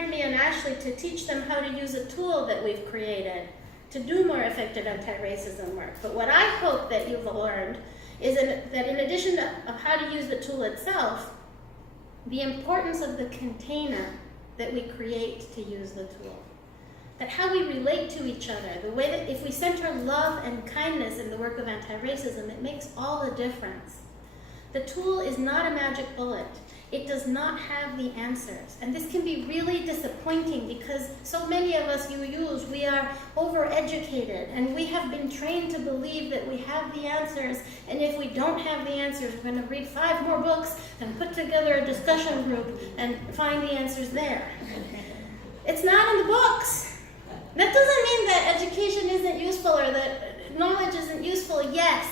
hired me and Ashley to teach them how to use a tool that we've created to do more effective anti-racism work. But what I hope that you've learned is that in addition to how to use the tool itself, the importance of the container that we create to use the tool. That how we relate to each other, the way that if we center love and kindness in the work of anti-racism, it makes all the difference. The tool is not a magic bullet. It does not have the answers. And this can be really disappointing because so many of us we are overeducated and we have been trained to believe that we have the answers, and if we don't have the answers, we're going to read 5 more books and put together a discussion group and find the answers there. It's not in the books. That doesn't mean that education isn't useful or that knowledge isn't useful, yes.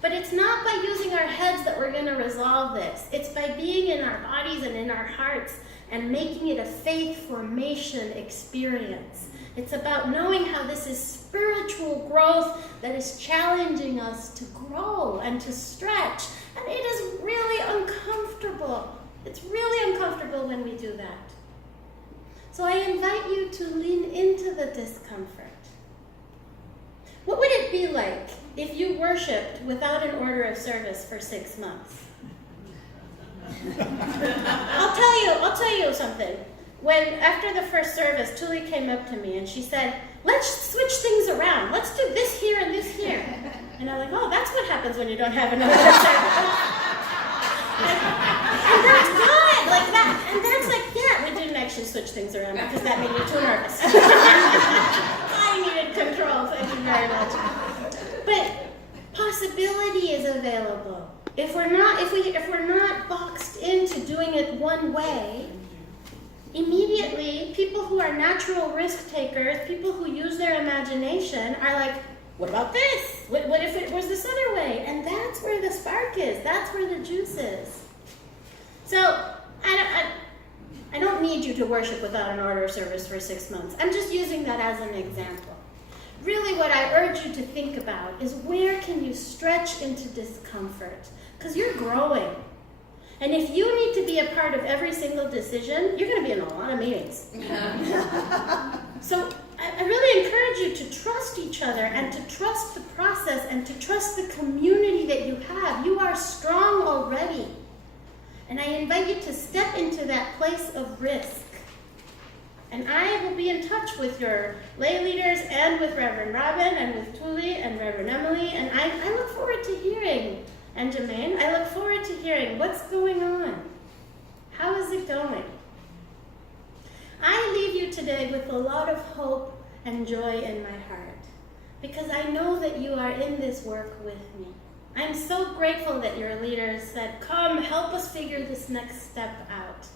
But it's not by using our heads that we're going to resolve this. It's by being in our bodies and in our hearts and making it a faith formation experience. It's about knowing how this is spiritual growth that is challenging us to grow and to stretch. And it is really uncomfortable. It's really uncomfortable when we do that. So I invite you to lean into the discomfort. What would it be like if you worshiped without an order of service for 6 months? I'll tell you something. When after the first service, Tuli came up to me and she said, "Let's switch things around. Let's do this here and this here." And I'm like, "Oh, that's what happens when you don't have an order of service." and that's good, like that. And that's like, yeah, we didn't actually switch things around because that made me too nervous. I needed control. Thank you very much. But possibility is available. If we're not boxed into doing it one way, immediately people who are natural risk takers, people who use their imagination, are like, what about this? What if it was this other way? And that's where the spark is. That's where the juice is. So I don't need you to worship without an order of service for 6 months. I'm just using that as an example. Really what I urge you to think about is where can you stretch into discomfort? Because you're growing. And if you need to be a part of every single decision, you're going to be in a lot of meetings. So I really encourage you to trust each other and to trust the process and to trust the community that you have. You are strong already. And I invite you to step into that place of risk. And I will be in touch with your lay leaders and with Reverend Robin and with Tuli and Reverend Emily. And I look forward to hearing, and Jermaine, I look forward to hearing what's going on. How is it going? I leave you today with a lot of hope and joy in my heart because I know that you are in this work with me. I'm so grateful that your leaders said, come, help us figure this next step out.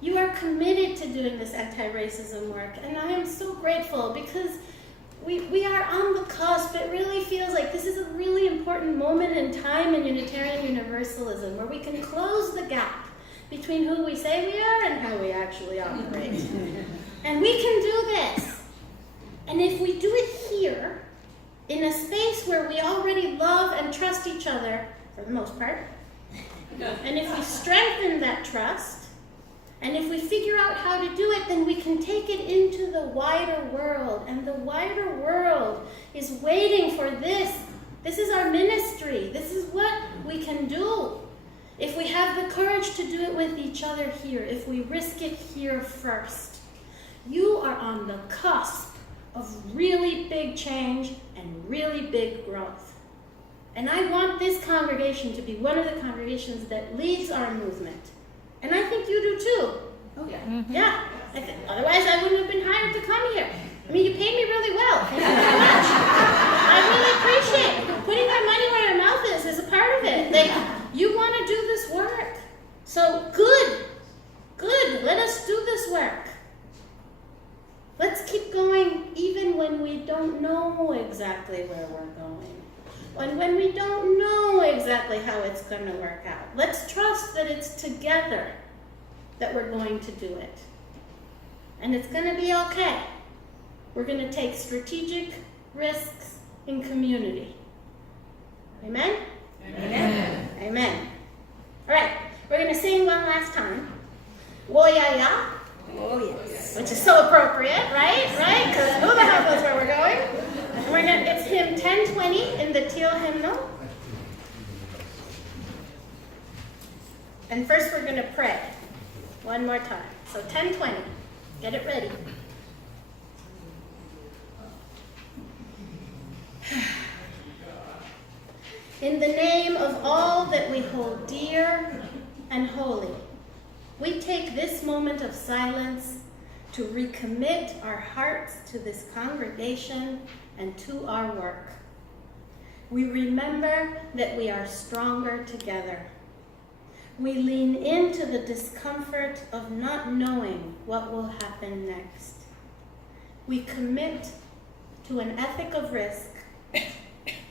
You are committed to doing this anti-racism work, and I am so grateful because we are on the cusp. It really feels like this is a really important moment in time in Unitarian Universalism where we can close the gap between who we say we are and how we actually operate. And we can do this. And if we do it here, in a space where we already love and trust each other, for the most part, and if we strengthen that trust, and if we figure out how to do it, then we can take it into the wider world. And the wider world is waiting for this. This is our ministry. This is what we can do. If we have the courage to do it with each other here, if we risk it here first, you are on the cusp of really big change and really big growth. And I want this congregation to be one of the congregations that leads our movement. And I think you do too. Oh, yeah. Mm-hmm. Yeah. Otherwise, I wouldn't have been hired to come here. I mean, you paid me really well. Thank you very much. I really appreciate it. Putting your money where your mouth is a part of it. You want to do this work. So good. Good. Let us do this work. Let's keep going even when we don't know exactly where we're going. And when we don't know exactly how it's going to work out. Let's trust that it's together that we're going to do it. And it's going to be okay. We're going to take strategic risks in community. Amen? Amen. Amen. All right, we're going to sing one last time. Wo-ya-ya. Oh, yes. which is so appropriate, right? Right? Because who the hell knows where we're going? It's hymn 1020 in the teal hymnal. And first we're going to pray one more time. So 1020. Get it ready. In the name of all that we hold dear and holy, we take this moment of silence to recommit our hearts to this congregation and to our work. We remember that we are stronger together. We lean into the discomfort of not knowing what will happen next. We commit to an ethic of risk,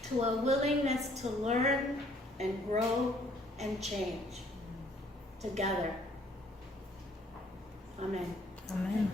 to a willingness to learn and grow and change together. Amen. Amen.